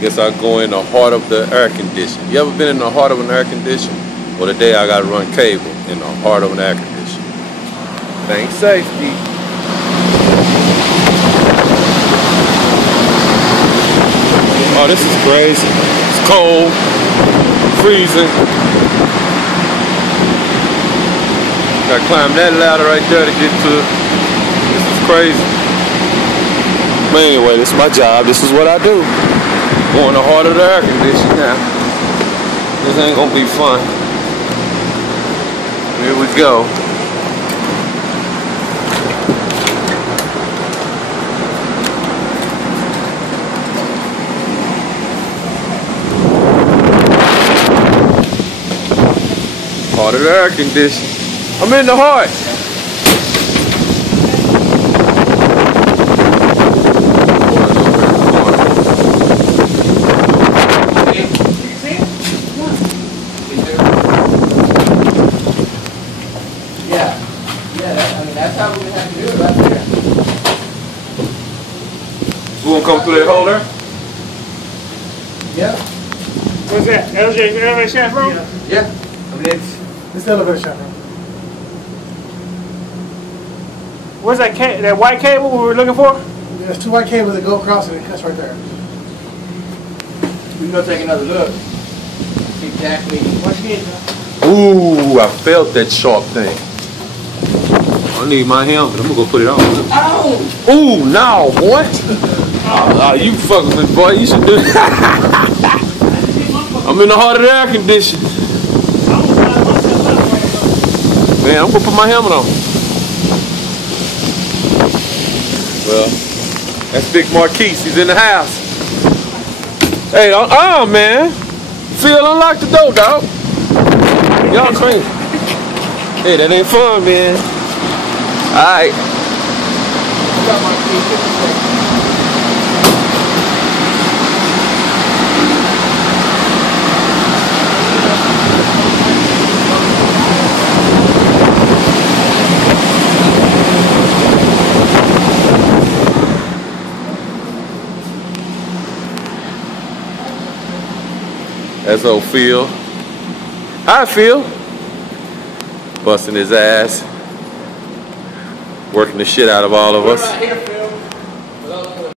Guess I'll go in the heart of the air conditioner. You ever been in the heart of an air conditioner? Well, today I gotta run cable in the heart of an air conditioner. Think safety. Oh, this is crazy. It's cold, freezing. Gotta climb that ladder right there to get to it. This is crazy. But anyway, this is my job. This is what I do. Go in the heart of the air conditioner now. This ain't gonna be fun. Here we go. Heart of the air conditioner. I'm in the heart. That's how we have to do it right there. We gonna come through that hole there? Yeah. What's that? Elevator shaft room? Yeah. I mean, it's the elevator shaft room. What's that white cable we were looking for? There's two white cables that go across and it cuts right there. We can go take another look. See exactly what you need. Ooh, I felt that sharp thing. I need my helmet. I'm gonna go put it on. Ow! Ooh, no, boy. Oh, you fucking with me, boy. You should do it. I'm in the heart of the air conditioner. Man, I'm gonna put my helmet on. Well, that's Big Marquise. He's in the house. Hey, man. Phil, unlock the door, dog. Y'all crazy. Hey, that ain't fun, man. Alright. That's old Phil. Hi, Phil. Busting his ass. Working the shit out of all of us.